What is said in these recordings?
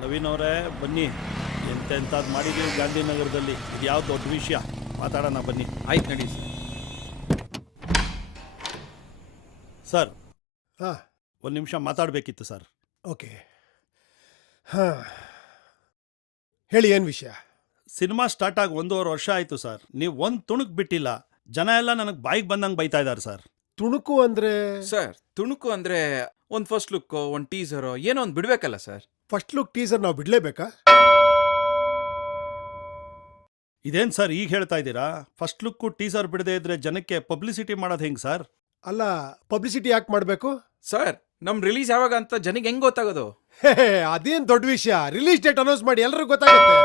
ನವೀನ್ ಅವರೇ ಬನ್ನಿ, ಎಂತೆಂಥದ್ದು ಮಾಡಿದ್ದೀವಿ ಗಾಂಧಿನಗರದಲ್ಲಿ. ಇದು ಯಾವ ದೊಡ್ಡ ವಿಷಯ, ಮಾತಾಡೋಣ ಬನ್ನಿ. ಆಯ್ತು ನಡಿ ಸರ್. ಸರ್ ಹಾಂ, ಒಂದು ನಿಮಿಷ ಮಾತಾಡಬೇಕಿತ್ತು ಸರ್. ಓಕೆ. ಹಾಂ, ಹೇಳಿ, ಏನು ವಿಷಯ? ಸಿನಿಮಾ ಸ್ಟಾರ್ಟ್ ಆಗಿ 1.5 ವರ್ಷ ಆಯಿತು ಸರ್. ನೀವು ಒಂದು ತುಣುಕ್ ಬಿಟ್ಟಿಲ್ಲ. ಜನ ಎಲ್ಲ ನನಗೆ ಬಾಯಿಗೆ ಬಂದಂಗೆ ಬೈತಾ ಇದ್ದಾರೆ ಸರ್. ತುಣುಕು ಅಂದರೆ? ಸರ್ ತುಣುಕು ಅಂದ್ರೆ ಒಂದು ಫಸ್ಟ್ ಲುಕ್, ಒಂದು ಟೀಸರ್, ಏನೋ ಒಂದು ಬಿಡ್ಬೇಕಲ್ಲ ಸರ್. ಫಸ್ಟ್ ಲುಕ್ ಟೀಸರ್ ನಾವು ಬಿಡಲೇಬೇಕಾ? ಇದೇನು ಸರ್ ಈಗ ಹೇಳ್ತಾ ಇದ್ದೀರಾ? ಫಸ್ಟ್ ಲುಕ್ಕು ಟೀಸರ್ ಬಿಡದೇ ಇದ್ರೆ ಜನಕ್ಕೆ ಪಬ್ಲಿಸಿಟಿ ಮಾಡೋದು ಹೆಂಗೆ ಸರ್? ಅಲ್ಲ, ಪಬ್ಲಿಸಿಟಿ ಯಾಕೆ ಮಾಡಬೇಕು? ಸರ್ ನಮ್ ರಿಲೀಸ್ ಯಾವಾಗ ಅಂತ ಜನಕ್ಕೆ ಹೆಂಗ್ ಗೊತ್ತಾಗೋದು? ಅದೇನು ದೊಡ್ಡ ವಿಷಯ. ರಿಲೀಸ್ ಡೇಟ್ ಅನೌನ್ಸ್ ಮಾಡಿ ಎಲ್ರಿಗೂ ಗೊತ್ತಾಗುತ್ತೆ.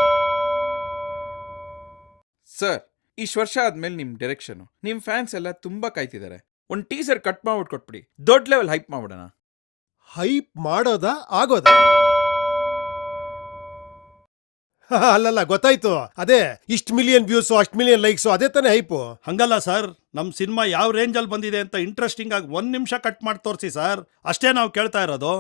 ಸರ್ ಇಷ್ಟು ವರ್ಷ ಆದ್ಮೇಲೆ ನಿಮ್ ಡೈರೆಕ್ಷನ್, ನಿಮ್ ಫ್ಯಾನ್ಸ್ ಎಲ್ಲ ತುಂಬಾ ಕಾಯ್ತಿದ್ದಾರೆ. ಒಂದು ಟೀಸರ್ ಕಟ್ ಮಾಡ್ಬಿಟ್ಟು ಕೊಟ್ಬಿಡಿ, ದೊಡ್ಡ ಲೆವೆಲ್ ಹೈಪ್ ಮಾಡ್ಬಿಡೋಣ. ಹೈಪ್ ಮಾಡೋದಾ ಆಗೋದಾ? ಅಲ್ಲಲ್ಲ, ಗೊತ್ತಾಯ್ತು. ಅದೇ ಇಷ್ಟು ಮಿಲಿಯನ್ ವ್ಯೂಸು, ಅಷ್ಟು ಮಿಲಿಯನ್ ಲೈಕ್ಸು, ಅದೇ ತಾನೇ ಹೈಪು. ಹಂಗಲ್ಲ ಸರ್, ನಮ್ಮ ಸಿನಿಮಾ ಯಾವ ರೇಂಜಲ್ಲಿ ಬಂದಿದೆ ಅಂತ ಇಂಟ್ರೆಸ್ಟಿಂಗ್ ಆಗಿ 1 ನಿಮಿಷ ಕಟ್ ಮಾಡಿ ತೋರಿಸಿ ಸರ್. ಅಷ್ಟೇ ನಾವು ಕೇಳ್ತಾ ಇರೋದು.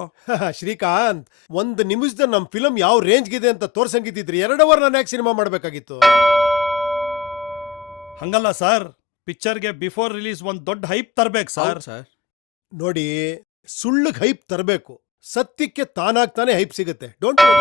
ಶ್ರೀಕಾಂತ್, 1 ನಿಮಿಷದಲ್ಲಿ ನಮ್ಮ ಫಿಲಮ್ ಯಾವ ರೇಂಜ್ಗಿದೆ ಅಂತ ತೋರ್ಸಂಗಿದ್ದಿದ್ರಿ 2 ಅವರ್ ನಾನು ಯಾಕೆ ಸಿನಿಮಾ ಮಾಡಬೇಕಾಗಿತ್ತು? ಹಂಗಲ್ಲ ಸರ್, ಪಿಕ್ಚರ್ಗೆ ಬಿಫೋರ್ ರಿಲೀಸ್ ಒಂದು ದೊಡ್ಡ ಹೈಪ್ ತರಬೇಕು ಸರ್. ಸರ್ ನೋಡಿ, ಸುಳ್ಳಿಗೆ ಹೈಪ್ ತರಬೇಕು, ಸತ್ಯಕ್ಕೆ ತಾನಾಗ್ತಾನೆ ಹೈಪ್ ಸಿಗುತ್ತೆ. Don't worry.